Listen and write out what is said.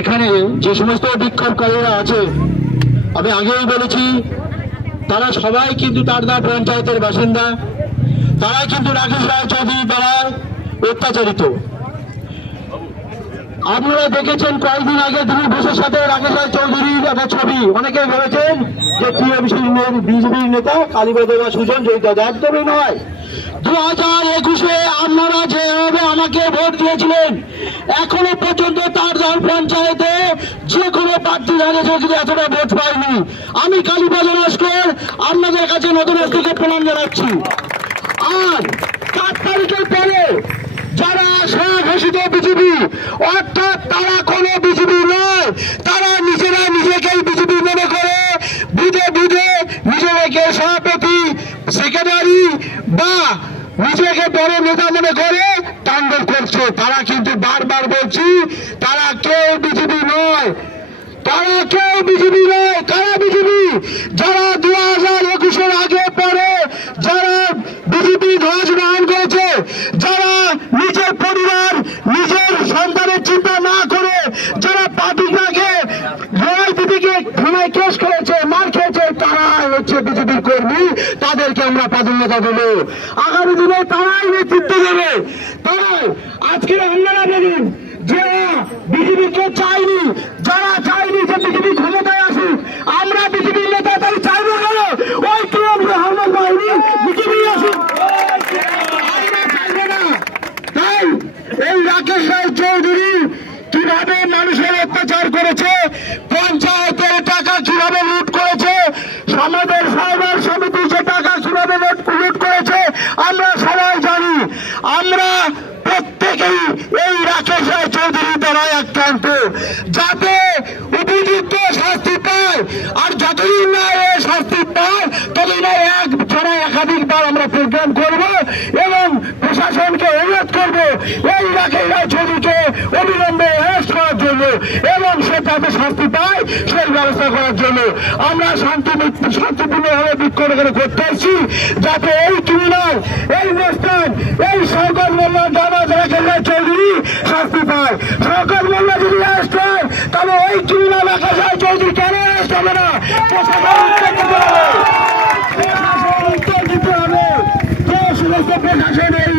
এখানে যে সমস্ত বিক্ষোভকারীরা আছে, আমি আগেই বলেছি, তারা সবাই কিন্তু তারদা পঞ্চায়েতের বাসিন্দা। তারা কিন্তু রাকেশ রায় চৌধুরী দ্বারা অত্যাচারিত। আপনারা দেখেছেন কয়েকদিন আগে দিলীপ ঘোষের সাথে রাকেশ রায় চৌধুরীর একটা ছবি। অনেকে ভেবেছেন যে বিজেপির নেতা কালীপদ বা সুজন জড়িত। একদমই নয়। 2021-এ আপনারা যেভাবে আমাকে ভোট দিয়েছিলেন, এখনো পর্যন্ত তারদার পঞ্চায়েতে যে কোনো প্রার্থী দাঁড়িয়েছে কিন্তু এতটা ভোট পাইনি। আমি কালীপদ নস্কর আপনাদের কাছে নতুন থেকে প্রণাম জানাচ্ছি। আর 4 তারিখের পরে যারা স্বঘোষিত বিজেপি, অর্থাৎ তারা কোনো বিজেপি নয়, তারা নিজেরা নিজেকেই বিজেপি মনে করে বুঝে বুঝে নিজেকে সভাপতি, সেক্রেটারি বা নিজেকে বড় নেতা মনে করে তাণ্ডব করছে। তারা কিন্তু বারবার বলছি, তারা কেউ বিজেপি নয়, তারা কেউ বিজেপি নয়। কারা বিজেপি? যারা 2021-এর আগে পরে যারা বিজেপি ধ্বজ বহন করেছে, যারা নিজের পরিবার, নিজের সন্তানের চিন্তা না করে যারা পার্টিটাকে রাজনীতিকে থানায় কেস করেছে, মার খেয়েছে, তারা হচ্ছে বিজেপির কর্মী। তাদেরকে আমরা প্রাধান্যতা দেবো। আগামী দিনে তারাই নেতৃত্ব দেবে। তারাই আজকের আপনারা বলুন যে বিজেপিকে চাইনি, যারা চাইনি যে বিজেপি ক্ষমতায় আসুক, আমরা বিজেপির নেতা তাই চাইবো কেন? ওই তৃণমূল হামলা বাহিনী বিজেপি আসুক, আমরা চাইবো না। তাই এই রাকেশ রায় চৌধুরী কিভাবে মানুষের অত্যাচার করেছে, পঞ্চায়েতের টাকা কিভাবে লুট করেছে, সমাজের সাইবার সমিতি যে টাকা কিভাবে লুট করেছে, আমরা সবাই জানি। আমরা প্রত্যেকেই এই রাকেশ রায় চৌধুরী দ্বারা আক্রান্ত, যাতে উপযুক্ত শাস্তি পায়। আর যতদিন না এ শাস্তি পায়, ততদিন এক ছাড়া একাধিকবার আমরা প্রোগ্রাম করব এবং প্রশাসনকে অনুরোধ করব এই রাকেশ রায় চৌধুরীকে অবিলম্বে অ্যারেস্ট করার জন্য এবং সে যাতে শাস্তি পায় সেই ব্যবস্থা করার জন্য। আমরা শান্তিপূর্ণভাবে বিক্ষোভ করতে আসছি, যাতে এই ক্রিমিনাল, এই মোস্তান, এই শওকত মোল্লা দামাজ রাকেশ রায় চৌধুরী শাস্তি পায়। শওকত মোল্লা যদি অ্যারেস্ট হয়, তাহলে এই ক্রিমিনাল রাকেশ রায় চৌধুরী কেন অ্যারেস্ট হবে না? প্রশাসন উত্তর দিতে হবে। যে সমস্ত প্রশাসন এই